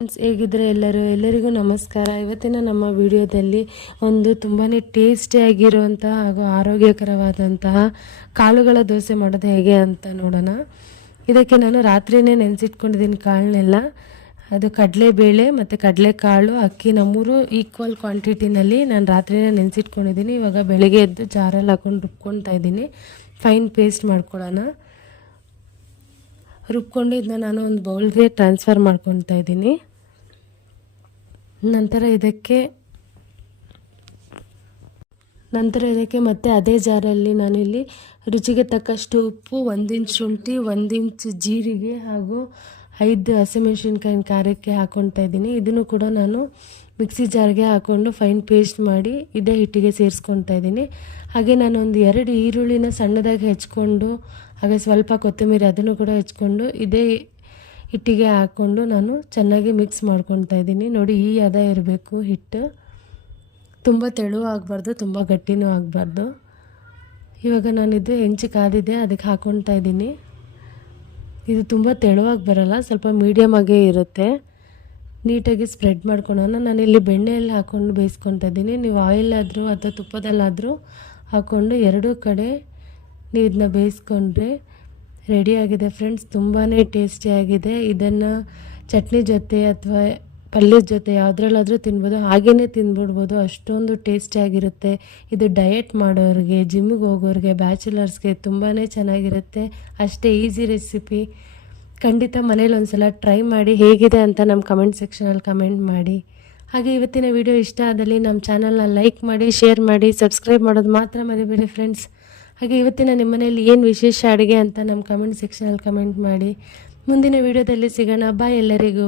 Friends, ಹೇಗಿದ್ರೆ ಎಲ್ಲರಿಗೂ ನಮಸ್ಕಾರ. ಇವತ್ತಿನ ನಮ್ಮ ವಿಡಿಯೋದಲ್ಲಿ ಒಂದು ತುಂಬಾ ಟೇಸ್ಟಿಯಾಗಿರುವಂತಹ ಹಾಗೂ ಆರೋಗ್ಯಕರವಾದಂತಹ ಕಾಳುಗಳ ದೋಸೆ ಮಾಡೋದು ಹೇಗೆ ಅಂತ ನೋಡೋಣ. ಇದಕ್ಕೆ ನಾನು ರಾತ್ರಿನೇ ನೆನೆಸಿಟ್ಕೊಂಡಿದ್ದೀನಿ ಕಾಳನ್ನೆಲ್ಲ. ಅದು ಕಡಲೆಬೇಳೆ ಮತ್ತು ಕಡಲೆಕಾಳು ಅಕ್ಕಿನ ಮೂರು ಈಕ್ವಲ್ ಕ್ವಾಂಟಿಟಿನಲ್ಲಿ ನಾನು ರಾತ್ರಿನೇ ನೆನೆಸಿಟ್ಕೊಂಡಿದ್ದೀನಿ. ಇವಾಗ ಬೆಳಗ್ಗೆ ಎದ್ದು ಜಾರಲ್ಲಿ ಹಾಕೊಂಡು ರುಬ್ಕೊಳ್ತಾ ಇದ್ದೀನಿ. ಫೈನ್ ಪೇಸ್ಟ್ ಮಾಡ್ಕೊಳ್ಳೋಣ. ರುಬ್ಕೊಂಡು ಇದನ್ನ ನಾನು ಒಂದು ಬೌಲ್ಗೆ ಟ್ರಾನ್ಸ್ಫರ್ ಮಾಡ್ಕೊತಾ ಇದ್ದೀನಿ. ನಂತರ ಇದಕ್ಕೆ ಮತ್ತೆ ಅದೇ ಜಾರಲ್ಲಿ ನಾನಿಲ್ಲಿ ರುಚಿಗೆ ತಕ್ಕಷ್ಟು ಉಪ್ಪು, 1 ಇಂಚ್ ಶುಂಠಿ, 1 ಇಂಚ್ ಜೀರಿಗೆ ಹಾಗೂ 5 ಹಸಿಮೆಣಸಿನ್ಕಾಯಿನ ಖಾರಕ್ಕೆ ಹಾಕ್ಕೊಳ್ತಾ ಇದ್ದೀನಿ. ಇದನ್ನು ಕೂಡ ನಾನು ಮಿಕ್ಸಿ ಜಾರ್ಗೆ ಹಾಕ್ಕೊಂಡು ಫೈನ್ ಪೇಸ್ಟ್ ಮಾಡಿ ಇದೇ ಹಿಟ್ಟಿಗೆ ಸೇರಿಸ್ಕೊಳ್ತಾ ಇದ್ದೀನಿ. ಹಾಗೆ ನಾನು ಒಂದು 2 ಈರುಳ್ಳಿನ ಸಣ್ಣದಾಗಿ ಹೆಚ್ಕೊಂಡು ಹಾಗೆ ಸ್ವಲ್ಪ ಕೊತ್ತಂಬರಿ ಅದನ್ನು ಕೂಡ ಹೆಚ್ಕೊಂಡು ಇದೇ ಹಿಟ್ಟಿಗೆ ಹಾಕ್ಕೊಂಡು ನಾನು ಚೆನ್ನಾಗಿ ಮಿಕ್ಸ್ ಮಾಡ್ಕೊತಾ ಇದ್ದೀನಿ. ನೋಡಿ, ಈ ಹದ ಇರಬೇಕು ಹಿಟ್ಟು. ತುಂಬ ತೆಳು ಆಗಬಾರ್ದು, ತುಂಬ ಗಟ್ಟಿನೂ ಆಗಬಾರ್ದು. ಇವಾಗ ನಾನಿದು ಹೆಂಚು ಕಾದಿದೆ, ಅದಕ್ಕೆ ಹಾಕ್ಕೊತಾ ಇದ್ದೀನಿ. ಇದು ತುಂಬ ತೆಳುವಾಗಿ ಬರೋಲ್ಲ, ಸ್ವಲ್ಪ ಮೀಡಿಯಮ್ ಆಗೇ ಇರುತ್ತೆ. ನೀಟಾಗಿ ಸ್ಪ್ರೆಡ್ ಮಾಡ್ಕೊಳ್ಳೋಣ. ನಾನಿಲ್ಲಿ ಬೆಣ್ಣೆಯಲ್ಲಿ ಹಾಕ್ಕೊಂಡು ಬೇಯಿಸ್ಕೊತಾ ಇದ್ದೀನಿ. ನೀವು ಆಯಿಲ್ ಆದರೂ ಅಥವಾ ತುಪ್ಪದಲ್ಲಾದರೂ ಹಾಕ್ಕೊಂಡು ಎರಡೂ ಕಡೆ ನೀವು ಇದನ್ನ ಬೇಯಿಸ್ಕೊಂಡ್ರೆ ರೆಡಿಯಾಗಿದೆ ಫ್ರೆಂಡ್ಸ್. ತುಂಬಾ ಟೇಸ್ಟಿಯಾಗಿದೆ. ಇದನ್ನು ಚಟ್ನಿ ಜೊತೆ ಅಥವಾ ಪಲ್ಯದ ಜೊತೆ ಯಾವುದ್ರಲ್ಲಾದರೂ ತಿನ್ಬೋದು, ಹಾಗೆಯೇ ತಿಂದ್ಬಿಡ್ಬೋದು. ಅಷ್ಟೊಂದು ಟೇಸ್ಟಿಯಾಗಿರುತ್ತೆ. ಇದು ಡಯಟ್ ಮಾಡೋರಿಗೆ, ಜಿಮ್ಮಿಗೆ ಹೋಗೋರಿಗೆ, ಬ್ಯಾಚುಲರ್ಸ್ಗೆ ತುಂಬಾ ಚೆನ್ನಾಗಿರುತ್ತೆ. ಅಷ್ಟೇ ಈಸಿ ರೆಸಿಪಿ. ಖಂಡಿತ ಮನೇಲಿ ಒಂದು ಸಲ ಟ್ರೈ ಮಾಡಿ, ಹೇಗಿದೆ ಅಂತ ನಮ್ಮ ಕಮೆಂಟ್ ಸೆಕ್ಷನಲ್ಲಿ ಕಮೆಂಟ್ ಮಾಡಿ. ಹಾಗೆ ಇವತ್ತಿನ ವಿಡಿಯೋ ಇಷ್ಟ ಆದಲ್ಲಿ ನಮ್ಮ ಚಾನಲ್ನ ಲೈಕ್ ಮಾಡಿ, ಶೇರ್ ಮಾಡಿ, ಸಬ್ಸ್ಕ್ರೈಬ್ ಮಾಡೋದು ಮಾತ್ರ ಮರಿಬೇಡಿ ಫ್ರೆಂಡ್ಸ್. ಹಾಗೆ ಇವತ್ತಿನ ನಿಮ್ಮ ಮನೆಯಲ್ಲಿ ಏನು ವಿಶೇಷ ಅಡುಗೆ ಅಂತ ನಮ್ಮ ಕಮೆಂಟ್ ಸೆಕ್ಷನಲ್ಲಿ ಕಮೆಂಟ್ ಮಾಡಿ. ಮುಂದಿನ ವಿಡಿಯೋದಲ್ಲಿ ಸಿಗೋಣ. ಬಾಯ್ ಎಲ್ಲರಿಗೂ.